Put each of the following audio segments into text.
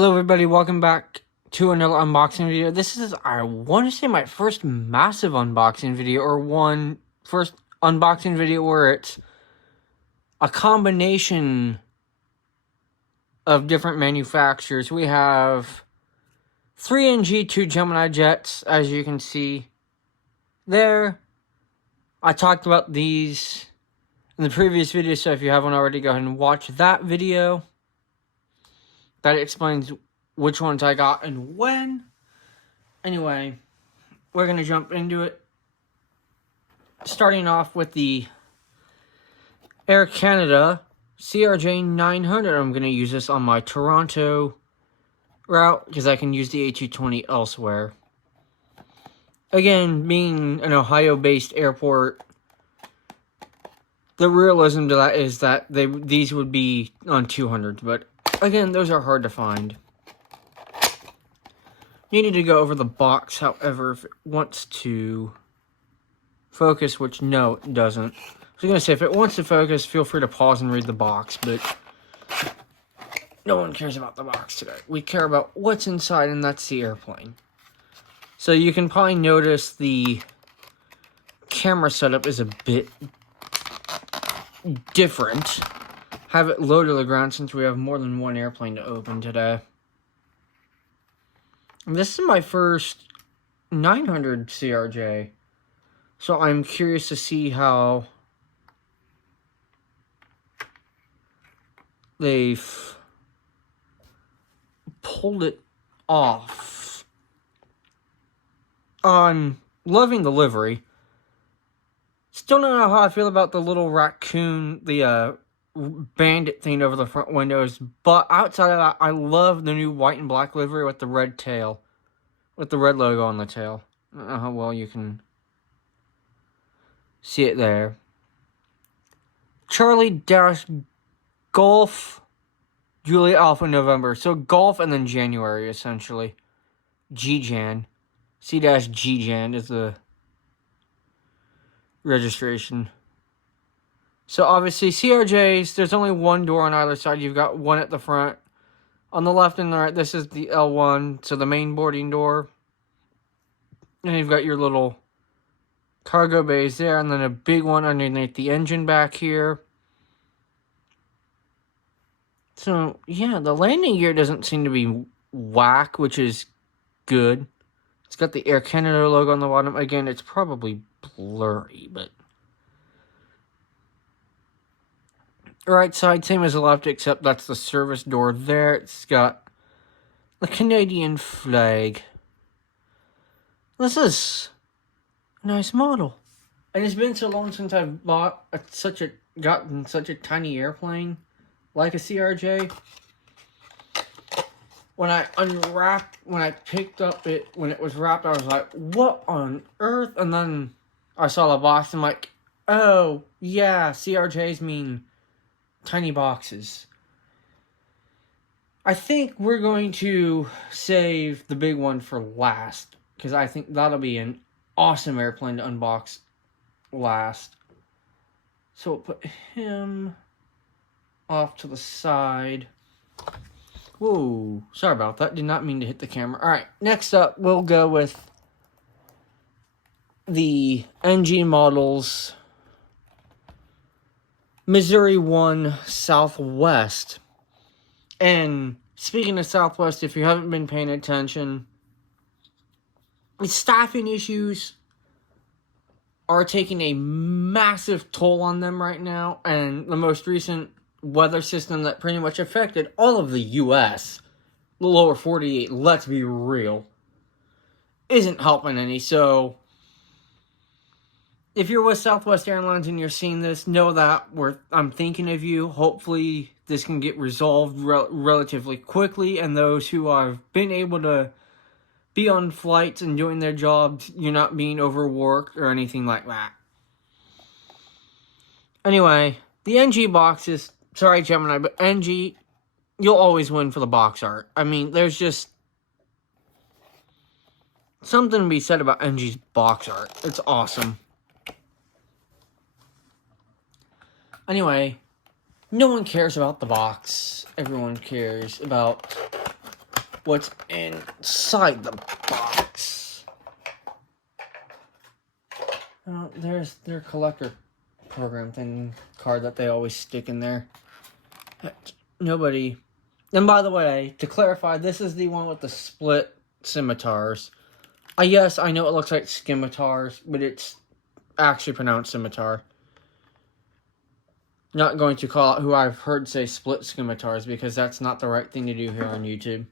Hello everybody, welcome back to another unboxing video. This is, I want to say, my first massive unboxing video, or first unboxing video where it's a combination of different manufacturers. We have 3 NG, 2 Gemini jets, as you can see there. I talked about these in the previous video, so if you haven't already, go ahead and watch that video. That explains which ones I got and when. Anyway, we're going to jump into it. Starting off with the Air Canada CRJ 900. I'm going to use this on my Toronto route because I can use the A220 elsewhere. Again, being an Ohio-based airport, the realism to that is that these would be on 200s, but again, those are hard to find. Needed to go over the box, however, if it wants to focus, which no, it doesn't. I was going to say, if it wants to focus, feel free to pause and read the box, but no one cares about the box today. We care about what's inside, and that's the airplane. So you can probably notice the camera setup is a bit different. Have it low to the ground since we have more than one airplane to open today. This is my first 900 CRJ, so I'm curious to see how they've pulled it off. I'm loving the livery. Still don't know how I feel about the little raccoon, the bandit thing over the front windows, but outside of that, I love the new white and black livery with the red tail, with the red logo on the tail. I don't know how well you can see it there. Charlie Dash Golf Julia Alpha November, so Golf and then January essentially. GJan, C-GJan is the registration. So obviously CRJs, there's only one door on either side. You've got one at the front. On the left and the right, this is the L1, so the main boarding door. And you've got your little cargo bays there, and then a big one underneath the engine back here. So, yeah, the landing gear doesn't seem to be whack, which is good. It's got the Air Canada logo on the bottom. Again, it's probably blurry, but right side, same as the left, except that's the service door there. It's got the Canadian flag. This is a nice model. And it's been so long since I've gotten such a tiny airplane like a CRJ. When I picked up it, when it was wrapped, I was like, what on earth? And then I saw the box, and I'm like, oh, yeah, CRJs mean tiny boxes. I think we're going to save the big one for last, because I think that'll be an awesome airplane to unbox last. So we'll put him off to the side. Whoa, sorry about that. Did not mean to hit the camera. Alright, next up, we'll go with the NG models Missouri 1 Southwest. And speaking of Southwest, if you haven't been paying attention, staffing issues are taking a massive toll on them right now. And the most recent weather system that pretty much affected all of the U.S., the lower 48, let's be real, isn't helping any. So if you're with Southwest Airlines and you're seeing this, know that I'm thinking of you. Hopefully this can get resolved relatively quickly, and those who have been able to be on flights and doing their jobs, you're not being overworked or anything like that. Anyway, the NG boxes, sorry Gemini, but NG, you'll always win for the box art. I mean, there's just something to be said about NG's box art. It's awesome. Anyway, no one cares about the box. Everyone cares about what's inside the box. There's their collector program thing card that they always stick in there. Nobody. And by the way, to clarify, this is the one with the split scimitars. Yes, I know it looks like scimitars, but it's actually pronounced scimitar. Not going to call out who I've heard say split scimitars because that's not the right thing to do here on YouTube.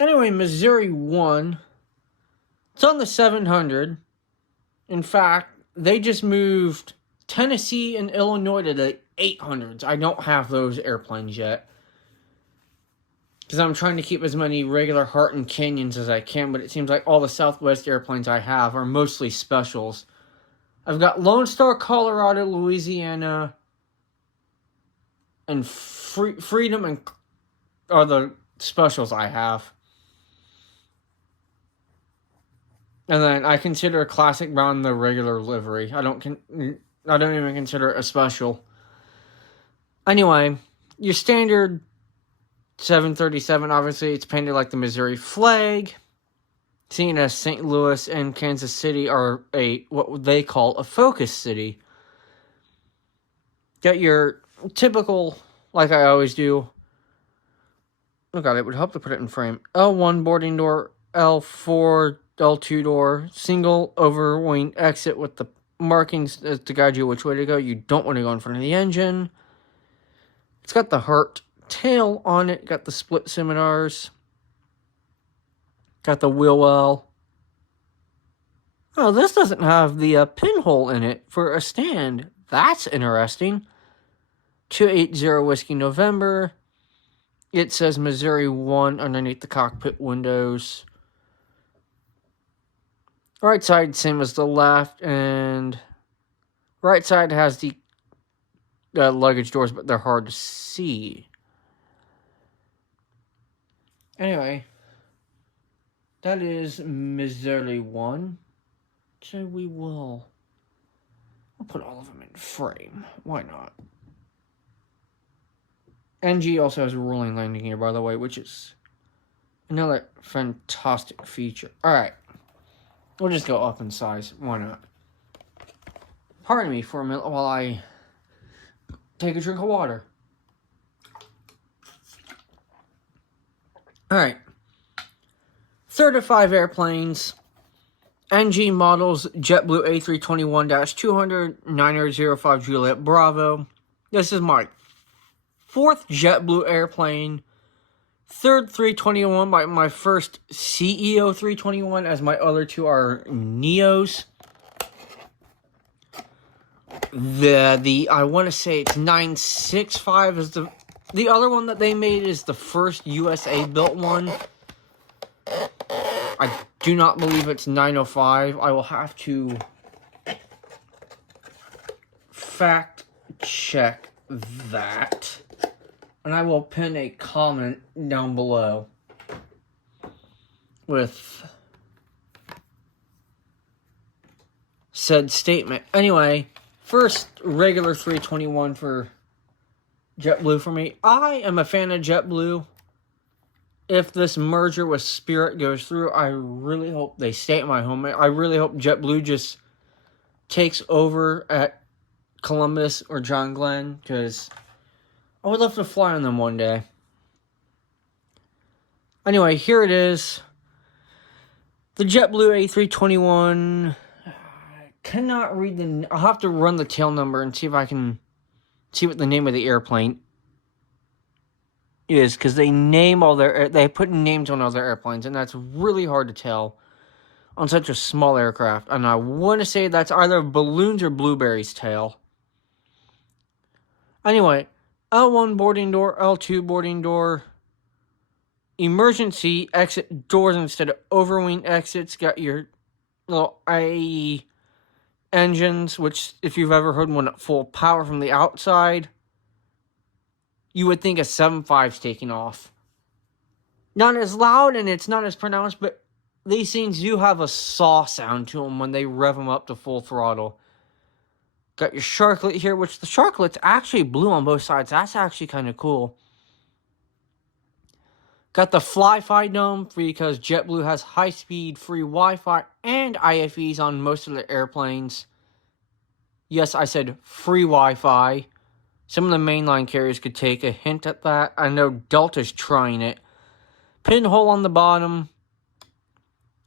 Anyway, Missouri 1. It's on the 700. In fact, they just moved Tennessee and Illinois to the 800s. I don't have those airplanes yet. Because I'm trying to keep as many regular Heart and Canyons as I can, but it seems like all the Southwest airplanes I have are mostly specials. I've got Lone Star, Colorado, Louisiana, and Freedom and are the specials I have. And then I consider Classic Brown the regular livery. I don't even consider it a special. Anyway, your standard 737, obviously, it's painted like the Missouri flag. Seeing as St. Louis and Kansas City are what they call a focus city. Got your typical, like I always do. Oh god, it would help to put it in frame. L1 boarding door, L4, L2 door, single overwing exit with the markings to guide you which way to go. You don't want to go in front of the engine. It's got the Heart tail on it. Got the split scimitars. Got the wheel well. Oh, this doesn't have the pinhole in it for a stand. That's interesting. 280 Whiskey November. It says Missouri 1 underneath the cockpit windows. Right side, same as the left. And right side has the luggage doors, but they're hard to see. Anyway. That is Missouri 1. So we'll put all of them in frame. Why not? NG also has a rolling landing gear, by the way, which is another fantastic feature. Alright. We'll just go up in size. Why not? Pardon me for a minute while I take a drink of water. Alright. 35 airplanes, NG models, JetBlue A321-200, 905 Juliet Bravo. This is my 4th JetBlue airplane, 3rd 321, my first CEO 321, as my other 2 are Neos. I want to say it's 965 is the other one that they made is the first USA built one. I do not believe it's 905. I will have to fact check that. And I will pin a comment down below with said statement. Anyway, first regular 321 for JetBlue for me. I am a fan of JetBlue. If this merger with Spirit goes through, I really hope they stay at my home. I really hope JetBlue just takes over at Columbus or John Glenn, because I would love to fly on them one day. Anyway, here it is. The JetBlue A321. I cannot read I'll have to run the tail number and see if I can see what the name of the airplane is, because they put names on all their airplanes, and that's really hard to tell on such a small aircraft. And I want to say that's either Balloons or Blueberry's tail. Anyway, L1 boarding door, L2 boarding door, emergency exit doors instead of overwing exits. Got your little IAE engines, which if you've ever heard one at full power from the outside, you would think a 7.5's taking off. Not as loud and it's not as pronounced, but these things do have a saw sound to them when they rev them up to full throttle. Got your sharklet here, which the sharklet's actually blue on both sides. That's actually kind of cool. Got the Fly-Fi dome because JetBlue has high-speed free Wi-Fi and IFEs on most of the airplanes. Yes, I said free Wi-Fi. Some of the mainline carriers could take a hint at that. I know Delta's trying it. Pinhole on the bottom.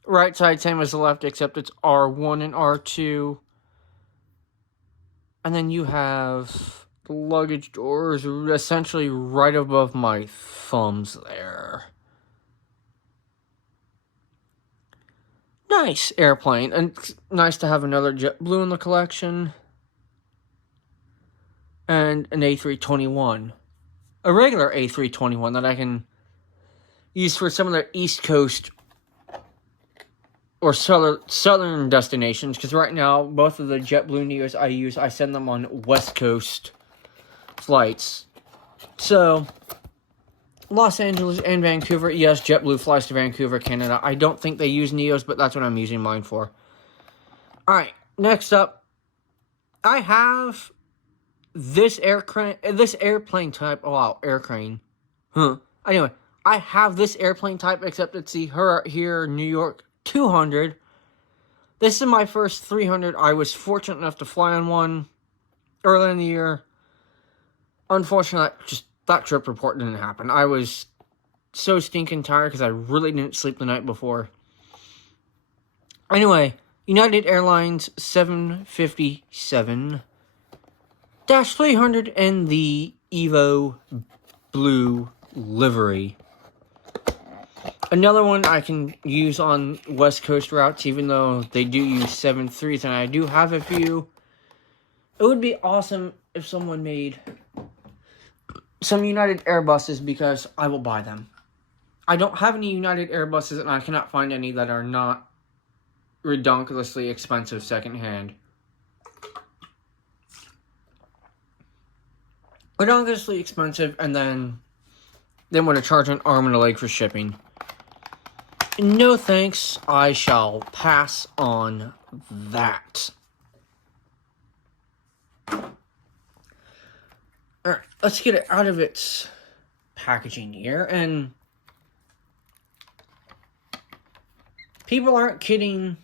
Right side, same as the left, except it's R1 and R2. And then you have the luggage doors essentially right above my thumbs there. Nice airplane. And it's nice to have another JetBlue in the collection. And an A321. A regular A321 that I can use for some of the East Coast or southern destinations. Because right now, both of the JetBlue Neos I use, I send them on West Coast flights. So, Los Angeles and Vancouver. Yes, JetBlue flies to Vancouver, Canada. I don't think they use Neos, but that's what I'm using mine for. Alright, next up. I have this airplane type. Oh, wow, aircrane. Anyway, I have this airplane type, except it's the here New York 200. This is my first 300. I was fortunate enough to fly on one early in the year. Unfortunately, that trip report didn't happen. I was so stinking tired because I really didn't sleep the night before. Anyway, United Airlines 757-300 and the Evo Blue livery. Another one I can use on West Coast routes, even though they do use 7.3s, and I do have a few. It would be awesome if someone made some United Airbuses, because I will buy them. I don't have any United Airbuses, and I cannot find any that are not ridiculously expensive secondhand. Ridiculously expensive, and then they want to charge an arm and a leg for shipping. No thanks, I shall pass on that. Alright, let's get it out of its packaging here, and people aren't kidding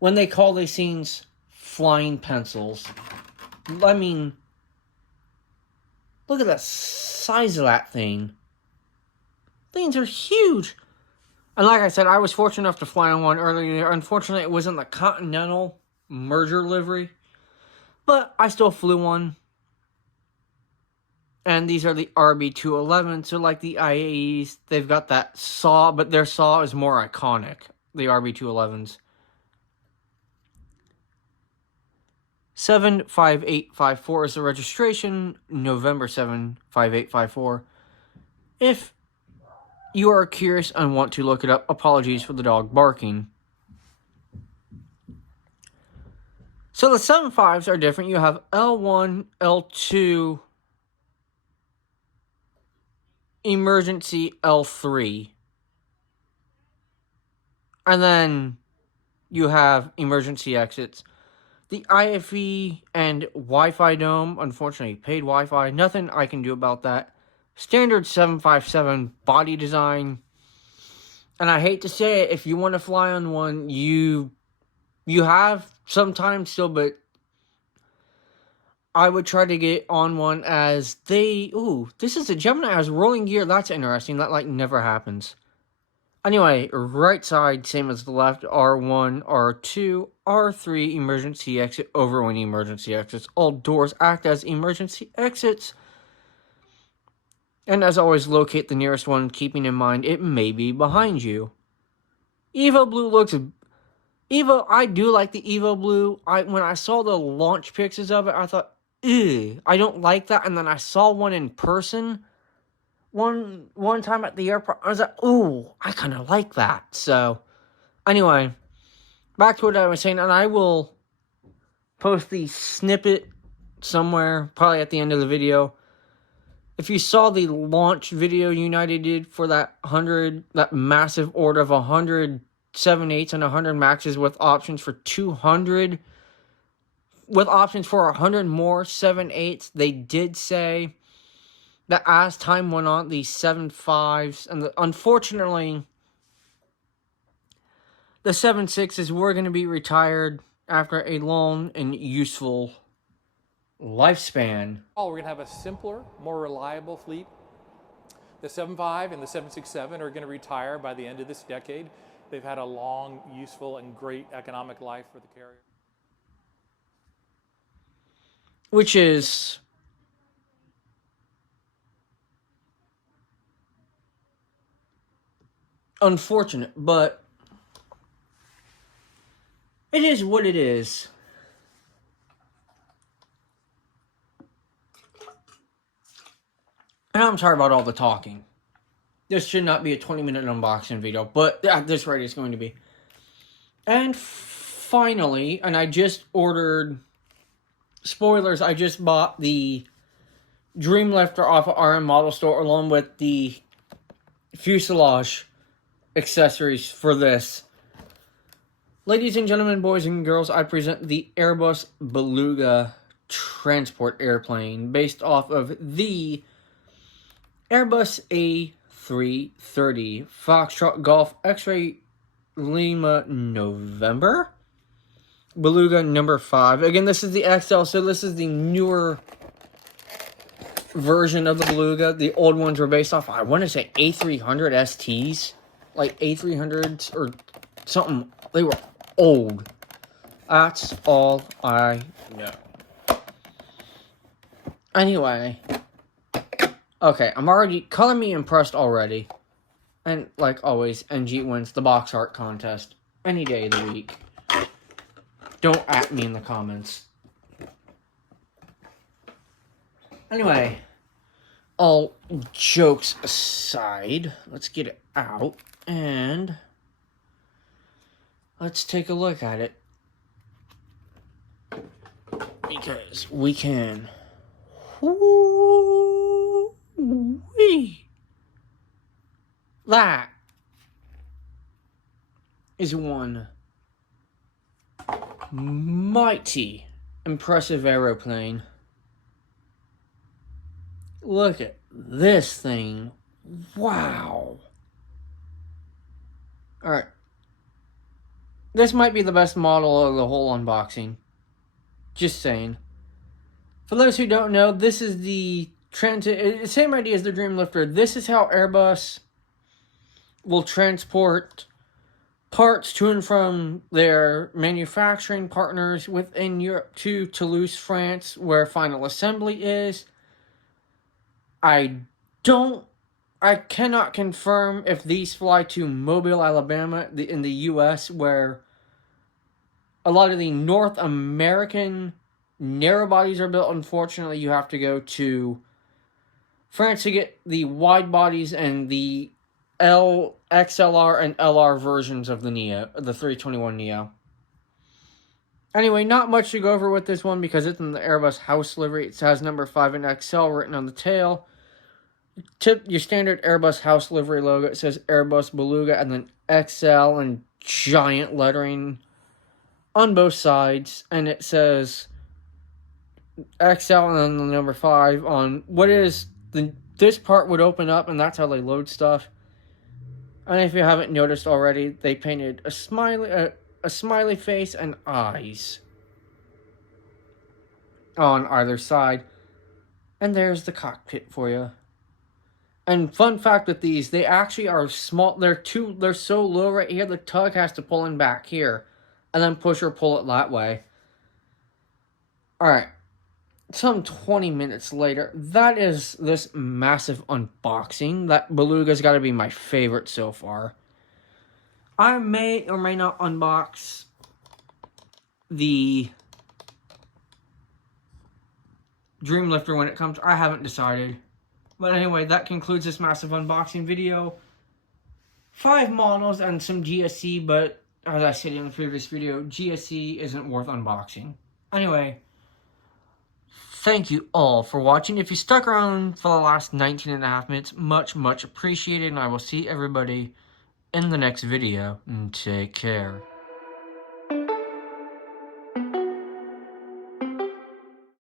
when they call these things flying pencils. I mean, look at the size of that thing. Things are huge. And like I said, I was fortunate enough to fly on one earlier. Unfortunately, it wasn't the Continental merger livery, but I still flew one. And these are the RB211, so like the IAEs, they've got that saw, but their saw is more iconic, the RB211s. 75854 is the registration, November 75854. If you are curious and want to look it up, apologies for the dog barking. So the 75s are different. You have L1, L2, emergency L3. And then you have emergency exits. The IFE and Wi-Fi dome, unfortunately, paid Wi-Fi. Nothing I can do about that. Standard 757 body design. And I hate to say it, if you want to fly on one, you have some time still, but I would try to get on one as they... Ooh, this is a Gemini has rolling gear. That's interesting. That, like, never happens. Anyway, right side, same as the left. R1, R2, R3, emergency exit, overwing emergency exits. All doors act as emergency exits. And as always, locate the nearest one, keeping in mind it may be behind you. Evo Blue looks... I do like the Evo Blue. When I saw the launch pictures of it, I thought, ew, I don't like that. And then I saw one in person one time at the airport. I was like, ooh, I kind of like that. So, anyway, back to what I was saying. And I will post the snippet somewhere, probably at the end of the video. If you saw the launch video United did for that massive order of 100 7.8s and 100 Maxes with options for 200, with options for 100 more 7.8s, they did say that as time went on, the 7.5s and unfortunately the 7.6s were going to be retired after a long and useful lifespan. We're going to have a simpler, more reliable fleet. The 7.5 and the 7.67 are going to retire by the end of this decade. They've had a long, useful, and great economic life for the carrier. Which is unfortunate, but it is what it is. And I'm sorry about all the talking. This should not be a 20-minute unboxing video, but at this rate it's going to be. And finally, and I just ordered, spoilers, I just bought the Dreamlifter off of RM Model Store along with the fuselage accessories for this. Ladies and gentlemen, boys and girls, I present the Airbus Beluga transport airplane based off of the Airbus A330 Foxtrot Golf X-Ray Lima November Beluga number 5. Again, this is the XL, so this is the newer version of the Beluga. The old ones were based off, I want to say, A300 STs. Like A300s or something. They were old. That's all I know. Anyway. Okay, I'm already, color me impressed already. And like always, NG wins the box art contest any day of the week. Don't at me in the comments. Anyway, all jokes aside, let's get it out and let's take a look at it. Because we can. Woo-wee. That is one mighty impressive aeroplane. Look at this thing. Wow. Alright. This might be the best model of the whole unboxing. Just saying. For those who don't know, this is the transit. Same idea as the Dreamlifter. This is how Airbus will transport parts to and from their manufacturing partners within Europe to Toulouse, France, where final assembly is. I cannot confirm if these fly to Mobile, Alabama, in the U.S., where a lot of the North American narrow bodies are built. Unfortunately, you have to go to France to get the wide bodies and the XLR and LR versions of the Neo, the 321 Neo. Anyway, not much to go over with this one because it's in the Airbus house livery. It has number 5 and XL written on the tail. Your standard Airbus house livery logo. It says Airbus Beluga and then XL in giant lettering on both sides. And it says XL and then the number 5 on what is this part would open up, and that's how they load stuff. And if you haven't noticed already, they painted a smiley face and eyes on either side. And there's the cockpit for you. And fun fact with these, they actually are small. They're so low right here, the tug has to pull in back here. And then push or pull it that way. Alright. Some 20 minutes later, that is this massive unboxing. That Beluga's got to be my favorite so far. I may or may not unbox the Dreamlifter when it comes. I haven't decided. But anyway, that concludes this massive unboxing video. 5 models and some GSC, but as I said in the previous video, GSC isn't worth unboxing. Anyway, thank you all for watching. If you stuck around for the last 19.5 minutes, much appreciated, and I will see everybody in the next video. Take care.